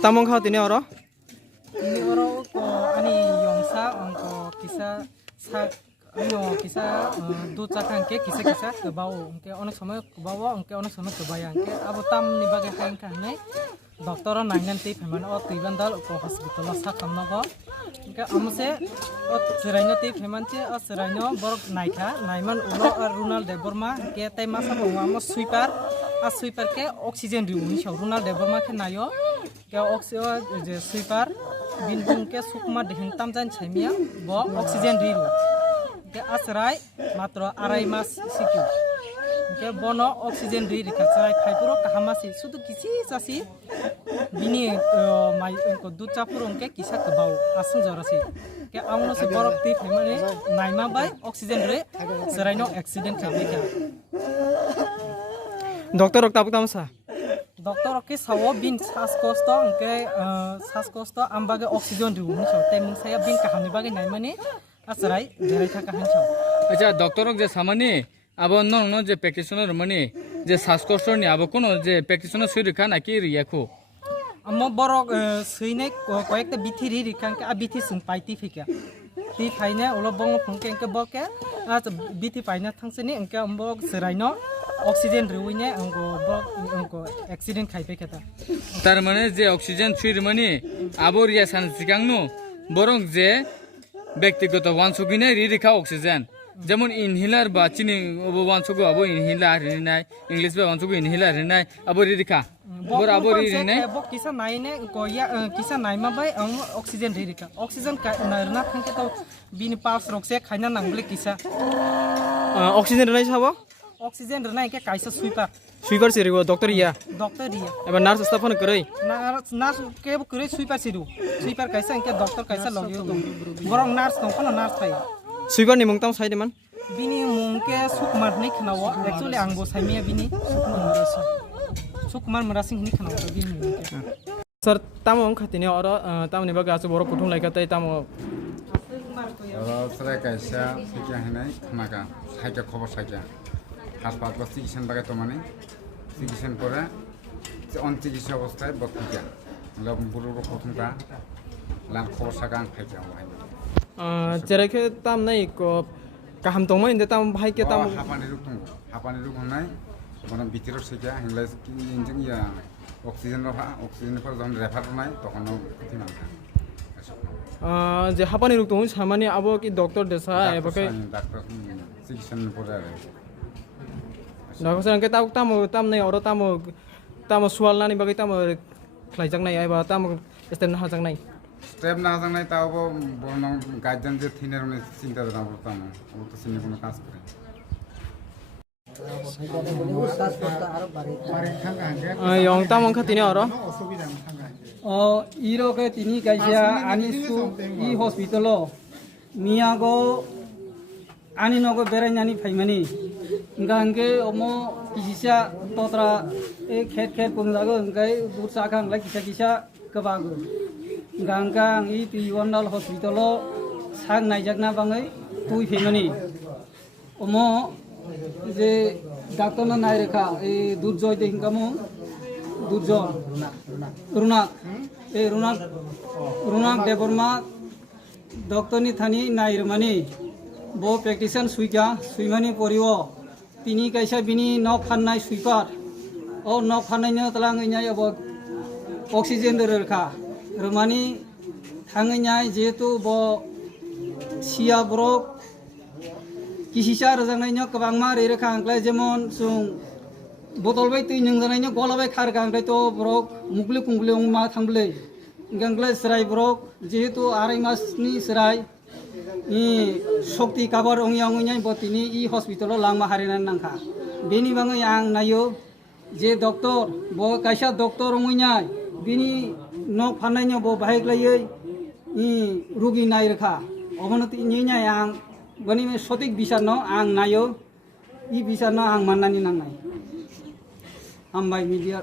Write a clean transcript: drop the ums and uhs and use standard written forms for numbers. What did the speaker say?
tamong kau tini oro? Ini oro ko ani yongsa angko kisah sak ayo kisah duca kangke kisah kebau angke onek sama kebawa angke onek sama kebaya angke abu tam ni bagai kangkang dokter nangan ti pheman o tiban dal ko hospital sak kamno ko angke amse o seraino ti pheman che o seraino borok naika naiman ulo runal deborma ke tai masa bongamo sweeper a sweeper ke oxygen riuni shau runal deborma ke nayo ke oxygen je sweeper binbung ke sukma dehin tamjan chhaimia bo oxygen riru ke asrai matro arai mas siku ke bono oxygen ri rikachai phaipuro kahamasi sudu kisi sasi bini mai ko ducha purong ke kisa kebau asung jorasi ke amno se borok ti phemane naima bai oxygen re seraino accident khabika Dokter ok tabuk tamsa. doktor ke sawo bin saskosto angke saskosto ambage oxygen ri unso temung saya bin kahamni bage naimane asrai jerai thaka hancho আচ্ছা ডক্টরক যে সামানি আবো অন্য যে practitioner মানে যে শ্বাসকষ্ট নি আবো কোন যে প্র্যাকটিশনার সুরিখা নাকি রিয়াখো amma borok suine koyekta bithi ri rikangke a bithi sung paiti fika ti phaine ulo bong phungke engke boke a bithi paina thangsini engke ambok seraino oxygen riwine angko bok angko accident khaipe keta তার মানে যে oxygen সুইর মানে আবো রিয়া সান জিগাংনো বরং যে ব্যক্তিগত ওয়ানসুকিনে রিরিখা oxygen যেমন inhaler বা চিনি ওয়ানসুকো আবো ইনহেলার রিনাই ইংলিশ বা ওয়ানসুকো ইনহেলার রিনাই আবো রিরিখা বর আবো Rinnai bok kisa naine koya kisa naima bai ang oxygen ririka oxygen ka narna thangke to bini pulse rokse khaina nangle kisa Oksigen renai sabo? oxygen rna ke kaisa sweeper Sweeper siri go dokter iya. doctor dia Eba nurse staff hon kerai. nurse ke kure sweeper siru sweeper kaisa engke doctor kaisa logyo to borong nurse no kono nurse thai Sweeper ni mung tam sai deman. bini mungke sukmar ni khnawo actually angbo saimia bini sukmar marasing ni khnawo bini mungke Sir tamo ong khatini oro tamo ni baga asu borok kutung lai katai tamo. Oro sere kaisa sikya hinai khnaga saikya khobor saikya হাসপাতাল চিকিৎসা বাগে তো মানে চিকিৎসা করে on চিকিৎসা অবস্থায় বর্তিকা বুড়ো প্রথমটা লান খবর সাকা আং ফাইকা Jerai ke tam nai ko kaham tongmo inde tam bhai ke tam হাঁপানি রোগ হনাই মানে ভিতরের সেটা হিংলাই ইঞ্জিন ইয়া অক্সিজেন পর যখন রেফার নাই তখন je hapani ruk tong samani abo ki doctor desa eba ke doctor চিকিৎসা পরে আর Dakho sang ke tam nai oro tamo sual nani bagai tamo khlaijak nai aiba tamo stem na hajak nai. Step না জানাই তাও বর্ণম guardian যে থিনের মানে চিন্তা না করতাম ও তো সিনে কোনো কাজ করে Yong tam ong khatini oro. iro ke tini kaisa ani su I hospital niago ani nogo beranyani phaimani ngangke omo kisisa totra e khet pungjago ngai dursa khang la kisa kebago gangkang I Tiwonal hospital sang naijakna bangai tui phimani omo je doctor na nai rekha e durjoy de hingkamu durjoy runak deborma doctor ni thani nairmani bo practitioner suimani poriwo tini kaisa bini nok phanai sweeper o nok phanai no talang inyai abo oxygen rekha romani thanginyai jetu bo sia brok kisisa rajangnai no kabangma re rekha anglai jemon sung botol bai tui ningjanai no golabai khar ganglai to brok mukli kungli ma thangle ganglai serai brok jetu arai mas ni serai I shokti kabar ongi ongi botini I hospital langma harinan nangka bini bangai ang nayo je doktor bo kaisa doktor ongi nyai bini nok phanai no bo bahik lai I rugi nai rekha omonoti nyai ang bani me sotik bisar no ang nayo I bisar no ang manani nang nai ambai media